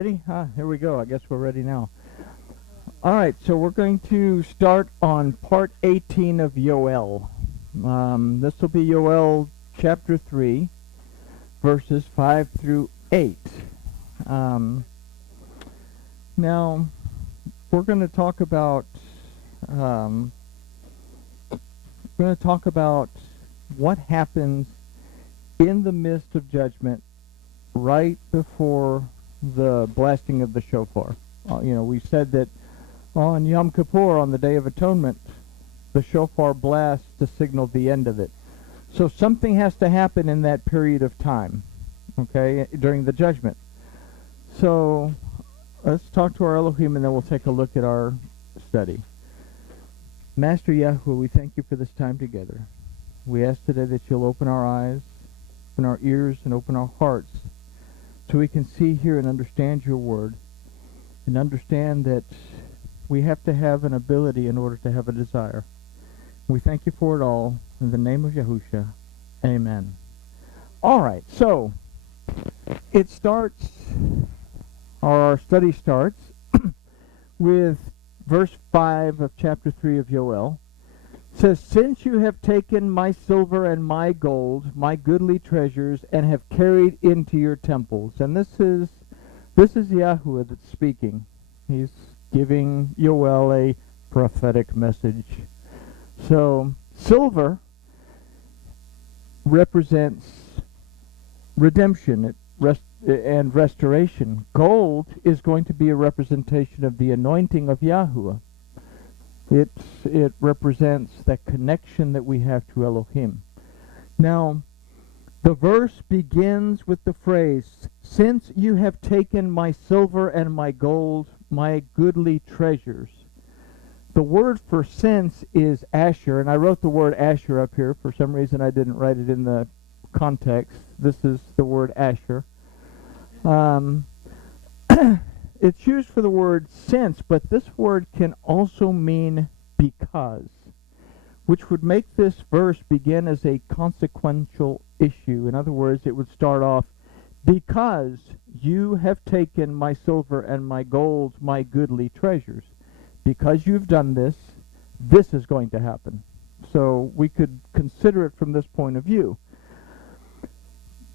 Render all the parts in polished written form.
Ready? Here we go. I guess we're ready now. All right, so we're going to start on part 18 of Yoel. This will be Yoel chapter 3, verses 5 through 8. Now, we're going to talk about what happens in the midst of judgment right before the blasting of the shofar. We said that on Yom Kippur, on the Day of Atonement, the shofar blasts to signal the end of it. So something has to happen in that period of time, okay, during the judgment. So let's talk to our Elohim, and then we'll take a look at our study. Master Yahuwah, we thank you for this time together. We ask today that you'll open our eyes, open our ears, and open our hearts, so we can see, hear, and understand your word, and understand that we have to have an ability in order to have a desire. We thank you for it all. In the name of Yahusha, amen. All right, so it starts, or our study starts, with verse 5 of chapter 3 of Yoel. It says, "Since you have taken my silver and my gold, my goodly treasures, and have carried into your temples." And this is Yahuwah that's speaking. He's giving Yoel a prophetic message. So silver represents redemption and restoration. Gold is going to be a representation of the anointing of Yahuwah. It represents that connection that we have to Elohim. Now, the verse begins with the phrase, "Since you have taken my silver and my gold, my goodly treasures." The word for "since" is asher, and I wrote the word asher up here. For some reason I didn't write it in the context. This is the word asher. It's used for the word "since," but this word can also mean "because," which would make this verse begin as a consequential issue. In other words, it would start off, "Because you have taken my silver and my gold, my goodly treasures. Because you've done this, this is going to happen." So we could consider it from this point of view.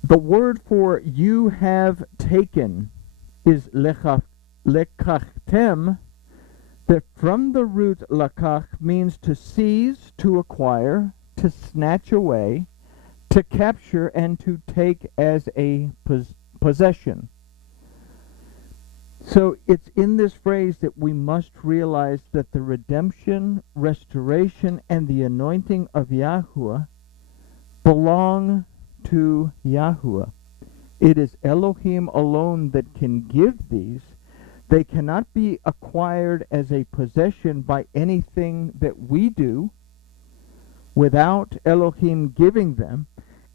The word for "you have taken" is lekachtem, that from the root lakach means to seize, to acquire, to snatch away, to capture, and to take as a possession. So it's in this phrase that we must realize that the redemption, restoration, and the anointing of Yahuwah belong to Yahuwah. It is Elohim alone that can give these. They cannot be acquired as a possession by anything that we do without Elohim giving them.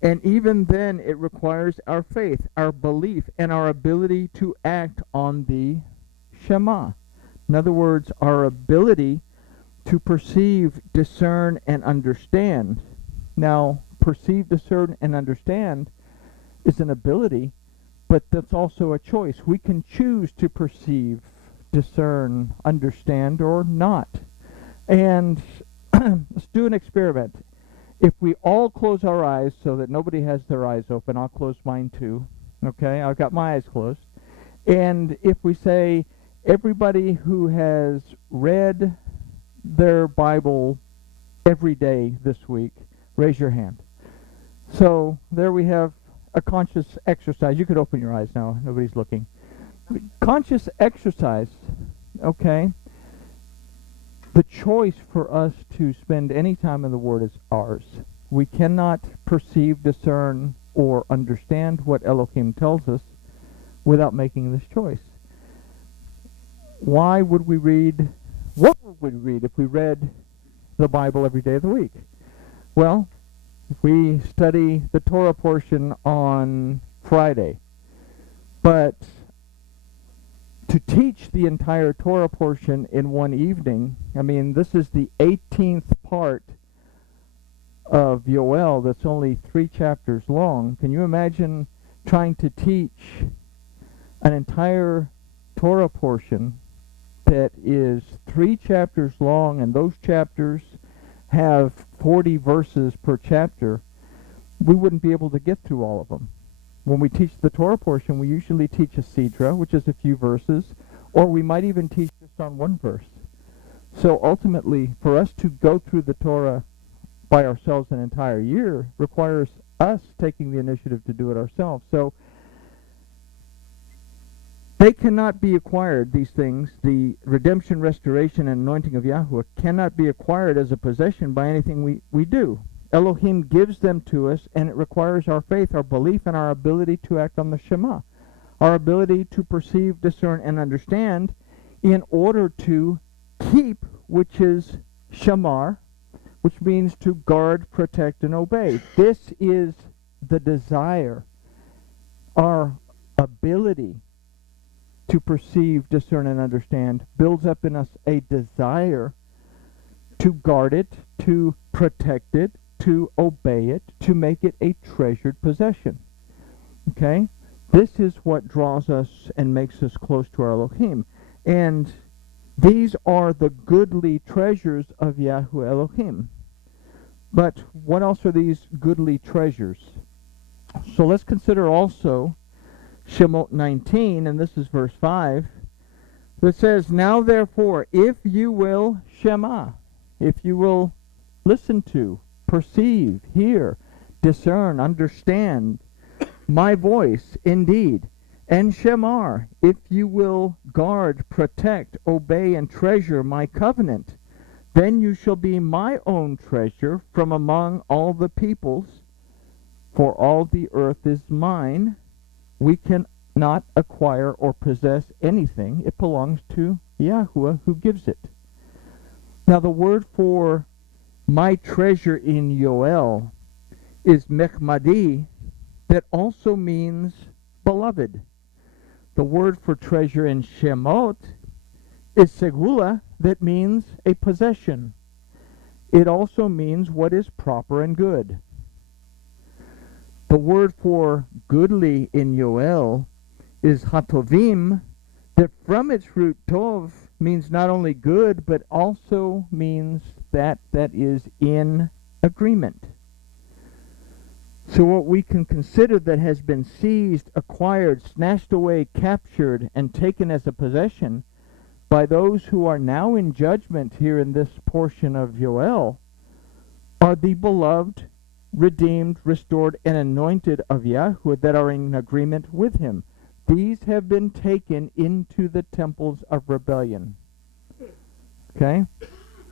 And even then, it requires our faith, our belief, and our ability to act on the Shema. In other words, our ability to perceive, discern, and understand. Now, perceive, discern, and understand is an ability, but that's also a choice. We can choose to perceive, discern, understand, or not. And let's do an experiment. If we all close our eyes so that nobody has their eyes open, I'll close mine too. Okay, I've got my eyes closed. And if we say, everybody who has read their Bible every day this week, raise your hand. So there we have a conscious exercise. You could open your eyes now. Nobody's looking. Conscious exercise, okay? The choice for us to spend any time in the Word is ours. We cannot perceive, discern, or understand what Elohim tells us without making this choice. Why would we read? What would we read if we read the Bible every day of the week? Well, if we study the Torah portion on Friday, but to teach the entire Torah portion in one evening, I mean, this is the 18th part of Yoel that's only 3 chapters long. Can you imagine trying to teach an entire Torah portion that is 3 chapters long, and those chapters have 40 verses per chapter, we wouldn't be able to get through all of them. When we teach the Torah portion, we usually teach a sidra, which is a few verses, or we might even teach just on one verse. So ultimately, for us to go through the Torah by ourselves an entire year requires us taking the initiative to do it ourselves. So they cannot be acquired, these things. The redemption, restoration, and anointing of Yahweh cannot be acquired as a possession by anything we do. Elohim gives them to us, and it requires our faith, our belief, and our ability to act on the Shema. Our ability to perceive, discern, and understand in order to keep, which is shamar, which means to guard, protect, and obey. This is the desire, our ability to perceive, discern, and understand builds up in us a desire to guard it, to protect it, to obey it, to make it a treasured possession. Okay? This is what draws us and makes us close to our Elohim. And these are the goodly treasures of Yahweh Elohim. But what else are these goodly treasures? So let's consider also Shemot 19, and this is verse 5, that says, "Now therefore, if you will Shema," if you will listen to, perceive, hear, discern, understand my voice indeed, and Shemar, if you will guard, protect, obey, and treasure my covenant, then you shall be my own treasure from among all the peoples, for all the earth is mine. We cannot acquire or possess anything. It belongs to Yahuwah who gives it. Now the word for my treasure in Yoel is mechmadi, that also means beloved. The word for treasure in Shemot is segula, that means a possession. It also means what is proper and good. The word for goodly in Yoel is hatovim, that from its root tov means not only good, but also means that is in agreement. So what we can consider that has been seized, acquired, snatched away, captured, and taken as a possession by those who are now in judgment here in this portion of Yoel are the beloved, redeemed, restored, and anointed of Yahweh that are in agreement with him. These have been taken into the temples of rebellion. Okay?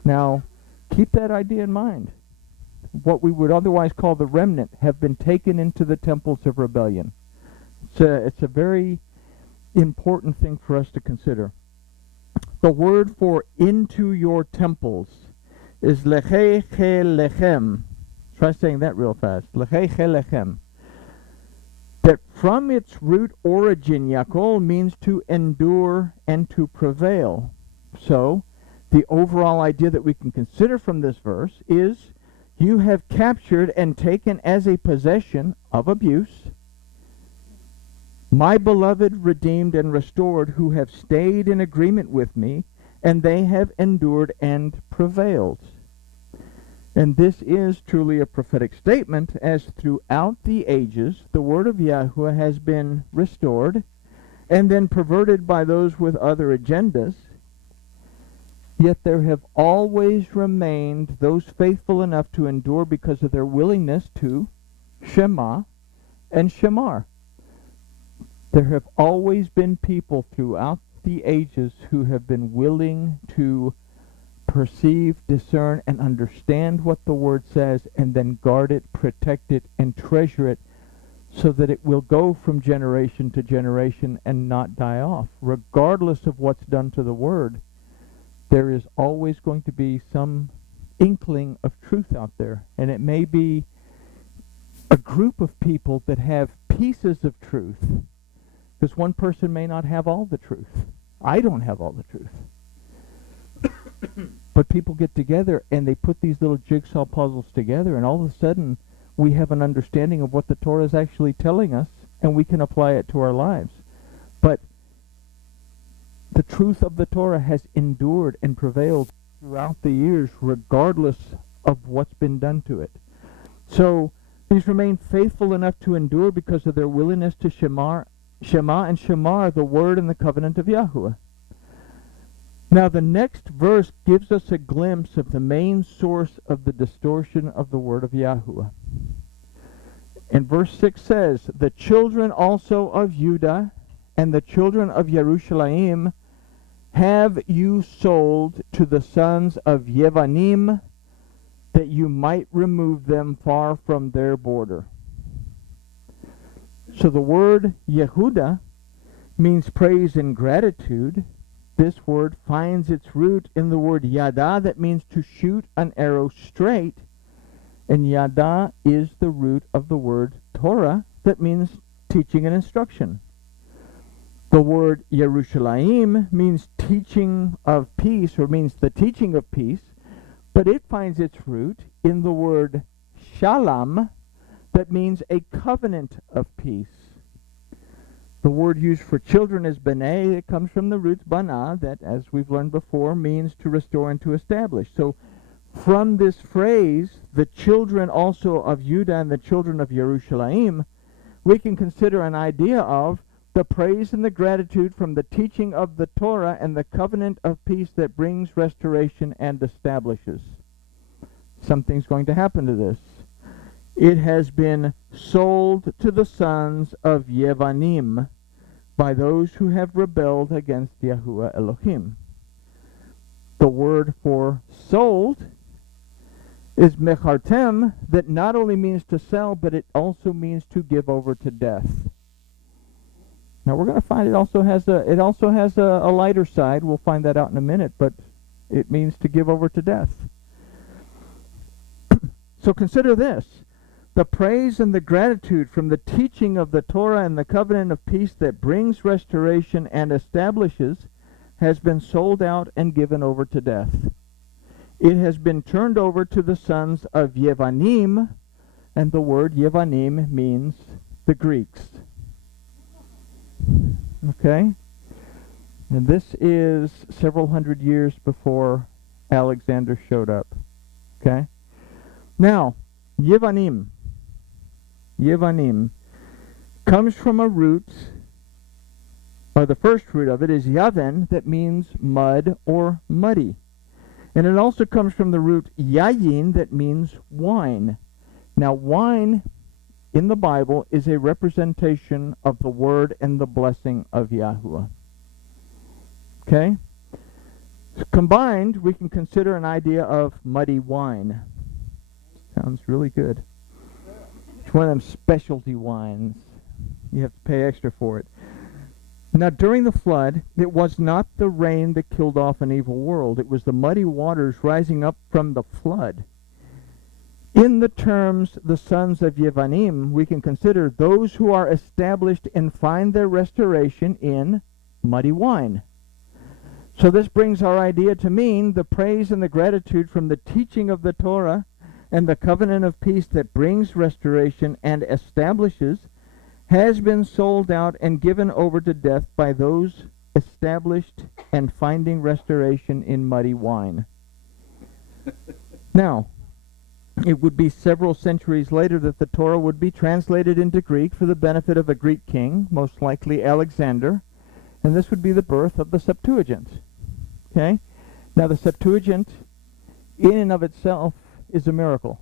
Now, keep that idea in mind. What we would otherwise call the remnant have been taken into the temples of rebellion. It's a very important thing for us to consider. The word for into your temples is lechei lechem. Try saying that real fast. Lechei lechem. That from its root origin, Yakol means to endure and to prevail. So, the overall idea that we can consider from this verse is you have captured and taken as a possession of abuse my beloved, redeemed, and restored who have stayed in agreement with me, and they have endured and prevailed. And this is truly a prophetic statement, as throughout the ages the word of Yahweh has been restored and then perverted by those with other agendas. Yet there have always remained those faithful enough to endure because of their willingness to Shema and Shemar. There have always been people throughout the ages who have been willing to perceive, discern, and understand what the Word says, and then guard it, protect it, and treasure it so that it will go from generation to generation and not die off. Regardless of what's done to the Word, there is always going to be some inkling of truth out there. And it may be a group of people that have pieces of truth, because one person may not have all the truth. I don't have all the truth. But people get together and they put these little jigsaw puzzles together, and all of a sudden we have an understanding of what the Torah is actually telling us, and we can apply it to our lives. But the truth of the Torah has endured and prevailed throughout the years, regardless of what's been done to it. So these remain faithful enough to endure because of their willingness to Shema and Shamar, the word and the covenant of Yahuwah. Now the next verse gives us a glimpse of the main source of the distortion of the word of Yahuwah. And verse 6 says, "The children also of Judah and the children of Yerushalayim have you sold to the sons of Yevanim, that you might remove them far from their border." So the word Yehuda means praise and gratitude. This word finds its root in the word yada, that means to shoot an arrow straight. And yada is the root of the word Torah, that means teaching and instruction. The word Yerushalayim means teaching of peace, or means the teaching of peace, but it finds its root in the word shalom, that means a covenant of peace. The word used for children is beneh. It comes from the root bana, that, as we've learned before, means to restore and to establish. So from this phrase, the children also of Judah and the children of Yerushalayim, we can consider an idea of the praise and the gratitude from the teaching of the Torah and the covenant of peace that brings restoration and establishes. Something's going to happen to this. It has been sold to the sons of Yevanim by those who have rebelled against Yahuwah Elohim. The word for sold is mechartem, that not only means to sell, but it also means to give over to death. Now we're going to find it also has a lighter side. We'll find that out in a minute, but it means to give over to death. So consider this. The praise and the gratitude from the teaching of the Torah and the covenant of peace that brings restoration and establishes has been sold out and given over to death. It has been turned over to the sons of Yevanim, and the word Yevanim means the Greeks. Okay? And this is several hundred years before Alexander showed up. Okay? Now, Yevanim comes from a root, or the first root of it is Yaven, that means mud or muddy. And it also comes from the root Yayin, that means wine. Now, wine in the Bible is a representation of the word and the blessing of Yahuwah. Okay? So combined, we can consider an idea of muddy wine. Sounds really good. It's one of them specialty wines. You have to pay extra for it. Now, during the flood, it was not the rain that killed off an evil world. It was the muddy waters rising up from the flood. In the terms, the sons of Yevanim, we can consider those who are established and find their restoration in muddy wine. So this brings our idea to mean the praise and the gratitude from the teaching of the Torah and the covenant of peace that brings restoration and establishes has been sold out and given over to death by those established and finding restoration in muddy wine. Now, it would be several centuries later that the Torah would be translated into Greek for the benefit of a Greek king, most likely Alexander, and this would be the birth of the Septuagint. Okay? Now, the Septuagint, in and of itself, is a miracle,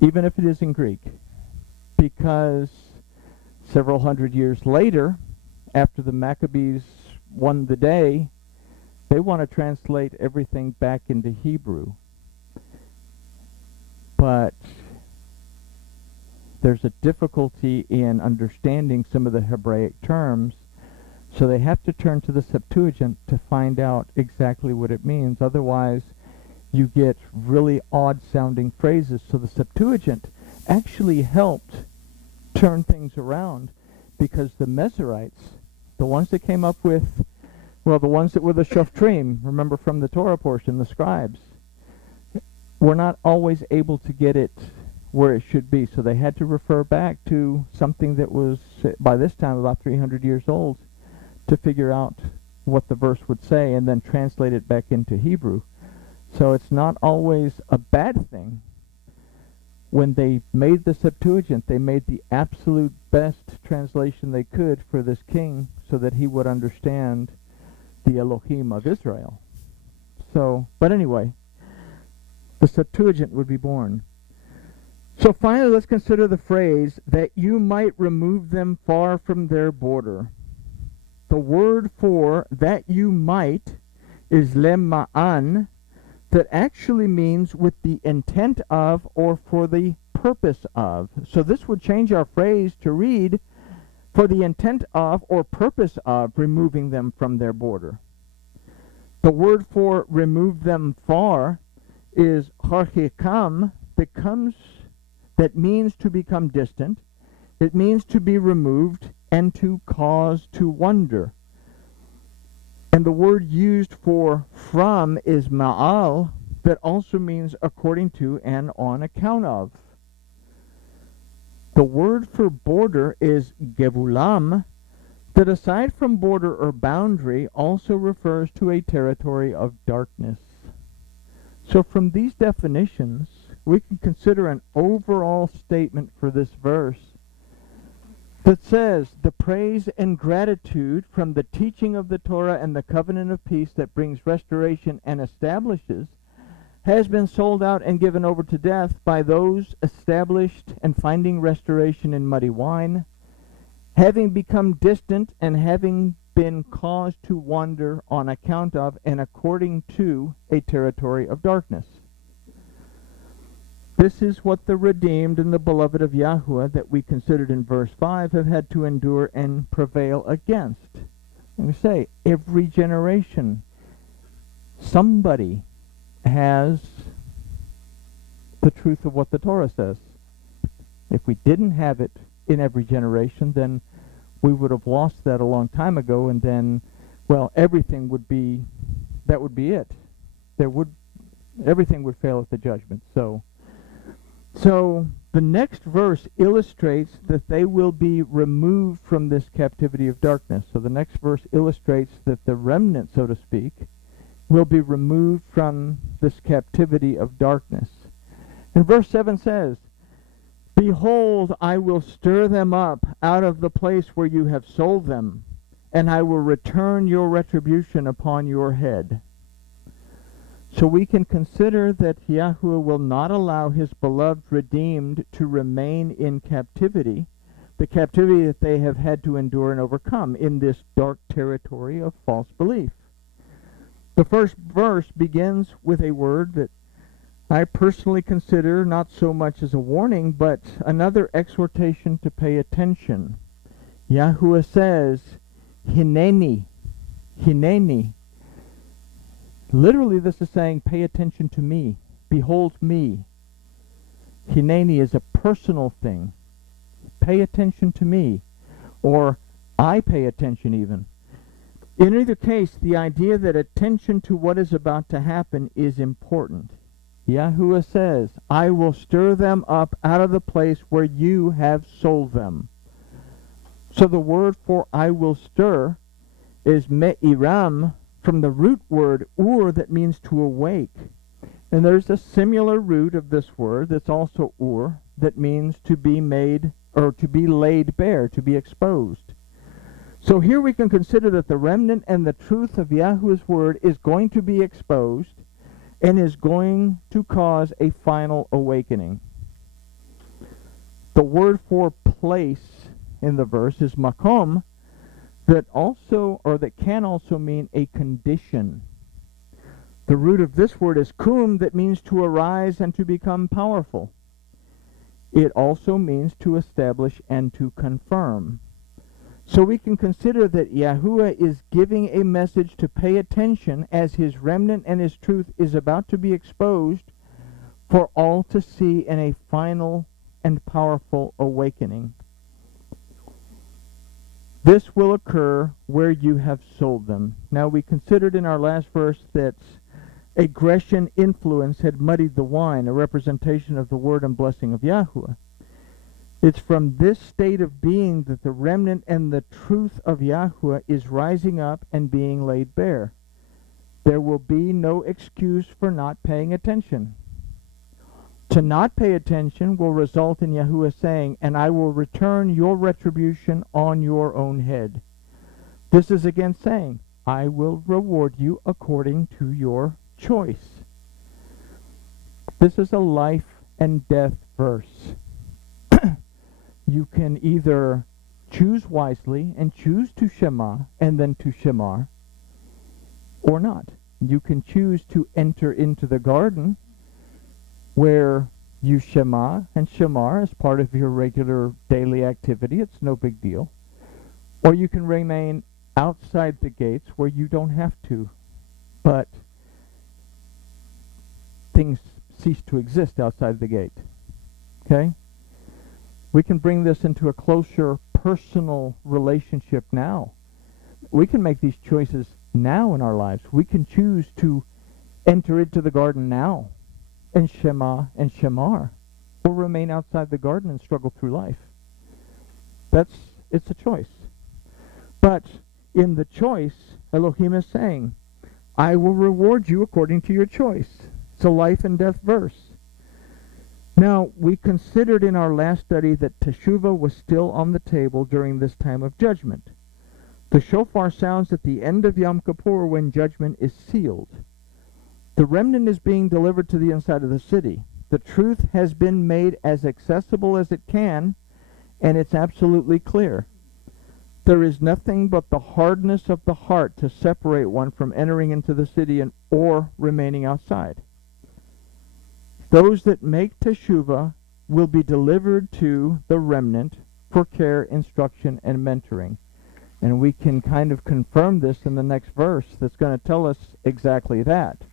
even if it is in Greek, because several hundred years later, after the Maccabees won the day, they want to translate everything back into Hebrew. But there's a difficulty in understanding some of the Hebraic terms, so they have to turn to the Septuagint to find out exactly what it means. Otherwise, you get really odd-sounding phrases. So the Septuagint actually helped turn things around, because the Mezorites, the ones that came up with, well, the ones that were the Shoftrim, remember from the Torah portion, the scribes, were not always able to get it where it should be. So they had to refer back to something that was, by this time, about 300 years old, to figure out what the verse would say and then translate it back into Hebrew. So it's not always a bad thing. When they made the Septuagint, they made the absolute best translation they could for this king so that he would understand the Elohim of Israel. So, but anyway, the Septuagint would be born. So finally, let's consider the phrase, that you might remove them far from their border. The word for that you might is lema'an, that actually means with the intent of or for the purpose of. So this would change our phrase to read, for the intent of or purpose of removing them from their border. The word for remove them far is harchikam, that means to become distant. It means to be removed and to cause to wonder. And the word used for from is ma'al, that also means according to and on account of. The word for border is gevulam, that aside from border or boundary also refers to a territory of darkness. So from these definitions, we can consider an overall statement for this verse that says, the praise and gratitude from the teaching of the Torah and the covenant of peace that brings restoration and establishes has been sold out and given over to death by those established and finding restoration in muddy wine, having become distant and having been caused to wander on account of and according to a territory of darkness. This is what the redeemed and the beloved of Yahuwah that we considered in verse 5 have had to endure and prevail against. And we say, every generation, somebody has the truth of what the Torah says. If we didn't have it in every generation, then we would have lost that a long time ago, and then, well, everything would be, that would be it. Everything would fail at the judgment. So the next verse illustrates that they will be removed from this captivity of darkness. So the next verse illustrates that the remnant, so to speak, will be removed from this captivity of darkness. And verse 7 says, behold, I will stir them up out of the place where you have sold them, and I will return your retribution upon your head. So we can consider that Yahuwah will not allow his beloved redeemed to remain in captivity, the captivity that they have had to endure and overcome in this dark territory of false belief. The first verse begins with a word that I personally consider not so much as a warning, but another exhortation to pay attention. Yahuwah says, Hineni, Hineni. Literally, this is saying, pay attention to me. Behold me. Hineni is a personal thing. Pay attention to me. Or, I pay attention even. In either case, the idea that attention to what is about to happen is important. Yahuwah says, I will stir them up out of the place where you have sold them. So the word for I will stir is me'iram, from the root word ur, that means to awake. And there's a similar root of this word that's also ur, that means to be made, or to be laid bare, to be exposed. So here we can consider that the remnant and the truth of Yahuwah's word is going to be exposed and is going to cause a final awakening. The word for place in the verse is makom, that also, or that can also mean a condition. The root of this word is kum, that means to arise and to become powerful. It also means to establish and to confirm. So we can consider that Yahuwah is giving a message to pay attention as his remnant and his truth is about to be exposed for all to see in a final and powerful awakening. This will occur where you have sold them. Now we considered in our last verse that a Grecian influence had muddied the wine, a representation of the word and blessing of Yahuwah. It's from this state of being that the remnant and the truth of Yahuwah is rising up and being laid bare. There will be no excuse for not paying attention. To not pay attention will result in Yahuwah saying, "And I will return your retribution on your own head." This is again saying, "I will reward you according to your choice." This is a life and death verse. You can either choose wisely and choose to Shema and then to Shemar, or not. You can choose to enter into the garden where you Shema and Shemar as part of your regular daily activity. It's no big deal. Or you can remain outside the gates where you don't have to, but things cease to exist outside the gate. Okay? We can bring this into a closer personal relationship now. We can make these choices now in our lives. We can choose to enter into the garden now and Shema and Shemar, or remain outside the garden and struggle through life. It's a choice. But in the choice, Elohim is saying, "I will reward you according to your choice." It's a life and death verse. Now, we considered in our last study that Teshuvah was still on the table during this time of judgment. The shofar sounds at the end of Yom Kippur when judgment is sealed. The remnant is being delivered to the inside of the city. The truth has been made as accessible as it can, and it's absolutely clear. There is nothing but the hardness of the heart to separate one from entering into the city or remaining outside. Those that make teshuvah will be delivered to the remnant for care, instruction, and mentoring. And we can kind of confirm this in the next verse that's going to tell us exactly that.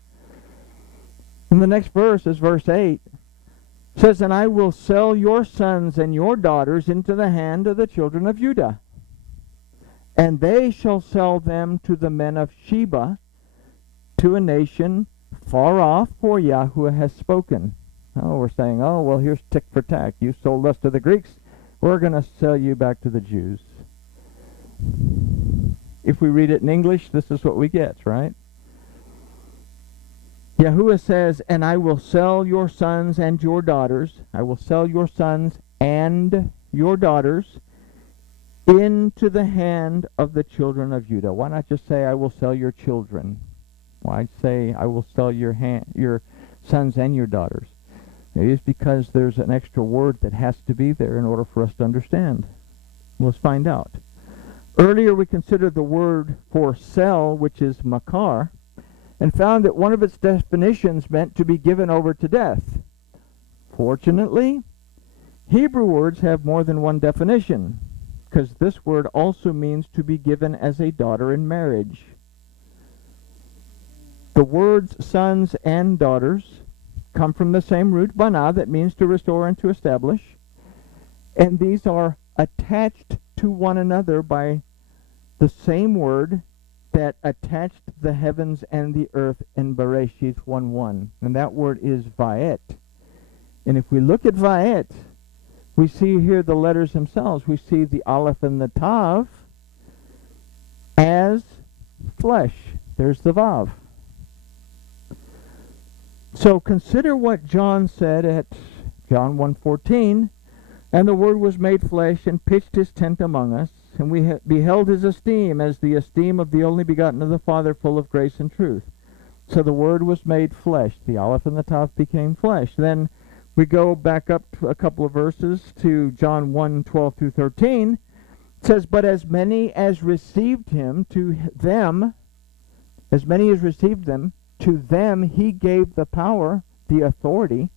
And the next verse is verse 8. It says, "And I will sell your sons and your daughters into the hand of the children of Judah, and they shall sell them to the men of Sheba, to a nation far off, for Yahuwah has spoken." Oh, we're saying, oh, well, here's tick for tack. You sold us to the Greeks. We're going to sell you back to the Jews. If we read it in English, this is what we get, right? Yahuwah says, "And I will sell your sons and your daughters." I will sell your sons and your daughters into the hand of the children of Judah. Why not just say, "I will sell your children"? Why say, "I will sell your sons and your daughters"? Maybe it's because there's an extra word that has to be there in order for us to understand. Let's find out. Earlier we considered the word for sell, which is makar, and found that one of its definitions meant to be given over to death. Fortunately, Hebrew words have more than one definition, because this word also means to be given as a daughter in marriage. The words sons and daughters come from the same root, bana, that means to restore and to establish, and these are attached to one another by the same word that attached the heavens and the earth in Bereshit 1:1, and that word is va'et. And if we look at va'et, we see here the letters themselves. We see the aleph and the tav as flesh. There's the vav. So consider what John said at John 1:14, "And the Word was made flesh and pitched his tent among us, and we beheld his esteem as the esteem of the only begotten of the Father, full of grace and truth." So the Word was made flesh. The aleph and the tav became flesh. Then we go back up a couple of verses to John 1:12 through 13. It says, "But as many as received him, to them he gave the power," the authority,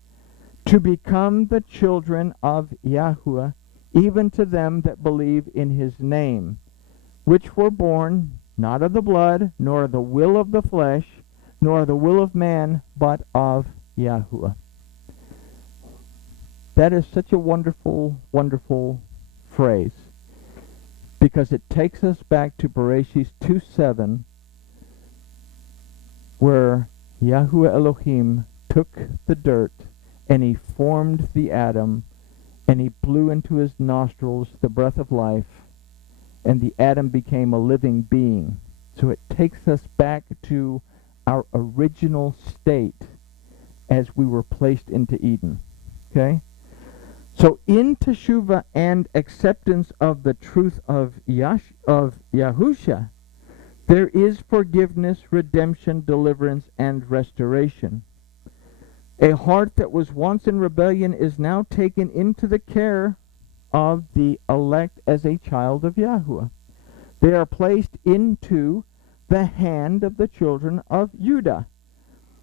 "to become the children of Yahuwah, even to them that believe in his name, which were born not of the blood, nor of the will of the flesh, nor of the will of man, but of Yahuwah." That is such a wonderful, wonderful phrase, because it takes us back to Bereshit 2:7, where Yahuwah Elohim took the dirt and he formed the Adam and he blew into his nostrils the breath of life, and the Adam became a living being. So it takes us back to our original state as we were placed into Eden. Okay? So in Teshuvah and acceptance of the truth of Yahusha, there is forgiveness, redemption, deliverance, and restoration. A heart that was once in rebellion is now taken into the care of the elect as a child of Yahuwah. They are placed into the hand of the children of Judah.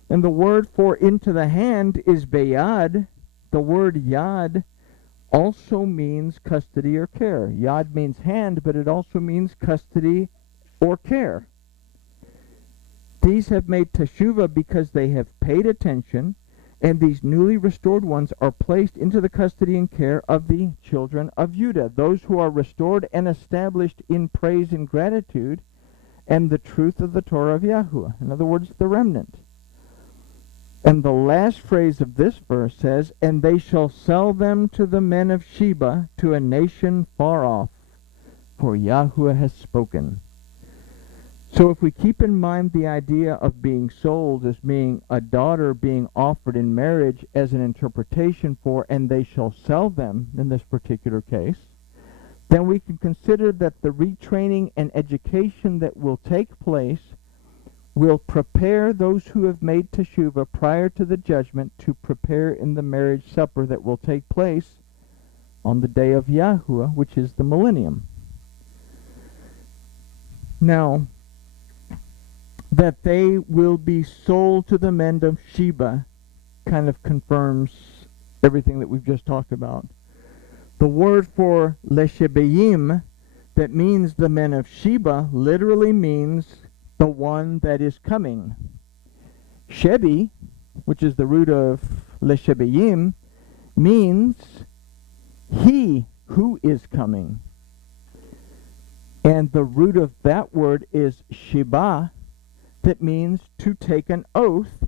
And the word for into the hand is beyad. The word yad also means custody or care. Yad means hand, but it also means custody or care. These have made teshuvah because they have paid attention, and these newly restored ones are placed into the custody and care of the children of Judah, those who are restored and established in praise and gratitude and the truth of the Torah of Yahuwah. In other words, the remnant. And the last phrase of this verse says, and they shall sell them to the men of Sheba, to a nation far off, for Yahuwah has spoken. So if we keep in mind the idea of being sold as being a daughter being offered in marriage as an interpretation for, and they shall sell them in this particular case, then we can consider that the retraining and education that will take place will prepare those who have made teshuvah prior to the judgment to prepare in the marriage supper that will take place on the day of Yahuwah, which is the millennium. Now, that they will be sold to the men of Sheba kind of confirms everything that we've just talked about. The word for leshebeim, that means the men of Sheba, literally means the one that is coming. Shebi, which is the root of leshebeim, means he who is coming. And the root of that word is sheba, that means to take an oath,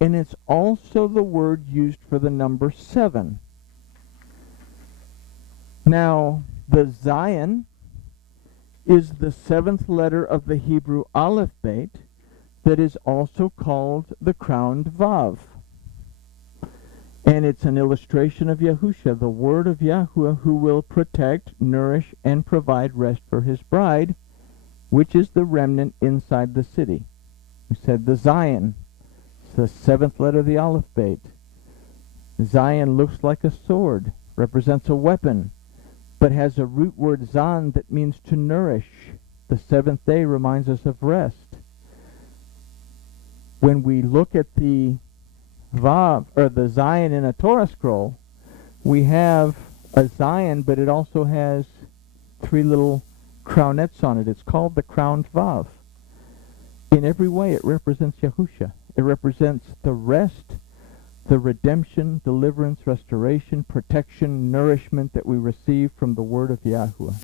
and it's also the word used for the number 7. Now, the Zion is the 7th letter of the Hebrew alphabet that is also called the crowned Vav. And it's an illustration of Yahusha, the word of Yahuwah, who will protect, nourish, and provide rest for his bride, which is the remnant inside the city. We said the Zion, it's the 7th letter of the alphabet. Zion looks like a sword, represents a weapon, but has a root word zan that means to nourish. The 7th day reminds us of rest. When we look at the Vav, or the Zion in a Torah scroll, we have a Zion, but it also has 3 little crownets on it. It's called the crowned Vav. In every way, it represents Yahusha. It represents the rest, the redemption, deliverance, restoration, protection, nourishment that we receive from the word of Yahuwah.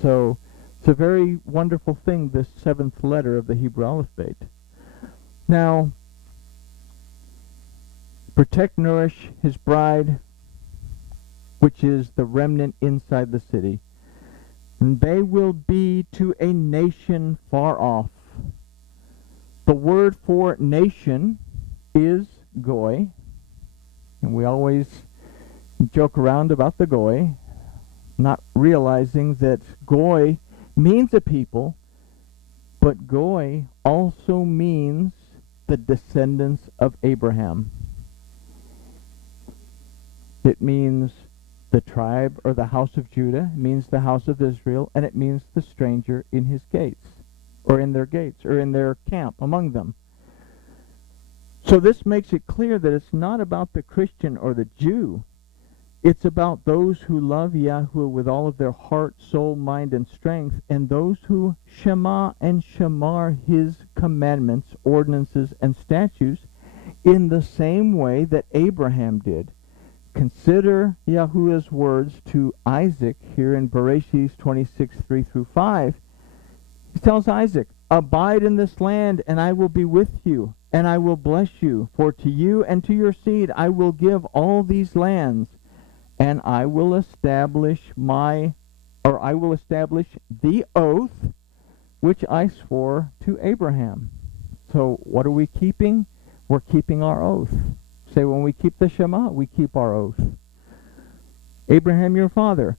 So, it's a very wonderful thing, this 7th letter of the Hebrew alphabet. Now, protect, nourish his bride, which is the remnant inside the city. And they will be to a nation far off. The word for nation is goy, and we always joke around about the goy, not realizing that goy means a people, but goy also means the descendants of Abraham. It means the tribe or the house of Judah, it means the house of Israel, and it means the stranger in his gates, or in their gates, or in their camp among them. So this makes it clear that it's not about the Christian or the Jew. It's about those who love Yahuwah with all of their heart, soul, mind, and strength, and those who shema and shamar his commandments, ordinances, and statutes in the same way that Abraham did. Consider Yahuwah's words to Isaac here in Bereshit 26:3-5. He tells Isaac, abide in this land, and I will be with you, and I will bless you. For to you and to your seed I will give all these lands, and I will establish the oath which I swore to Abraham. So what are we keeping? We're keeping our oath. Say, when we keep the Shema, we keep our oath. Abraham, your father,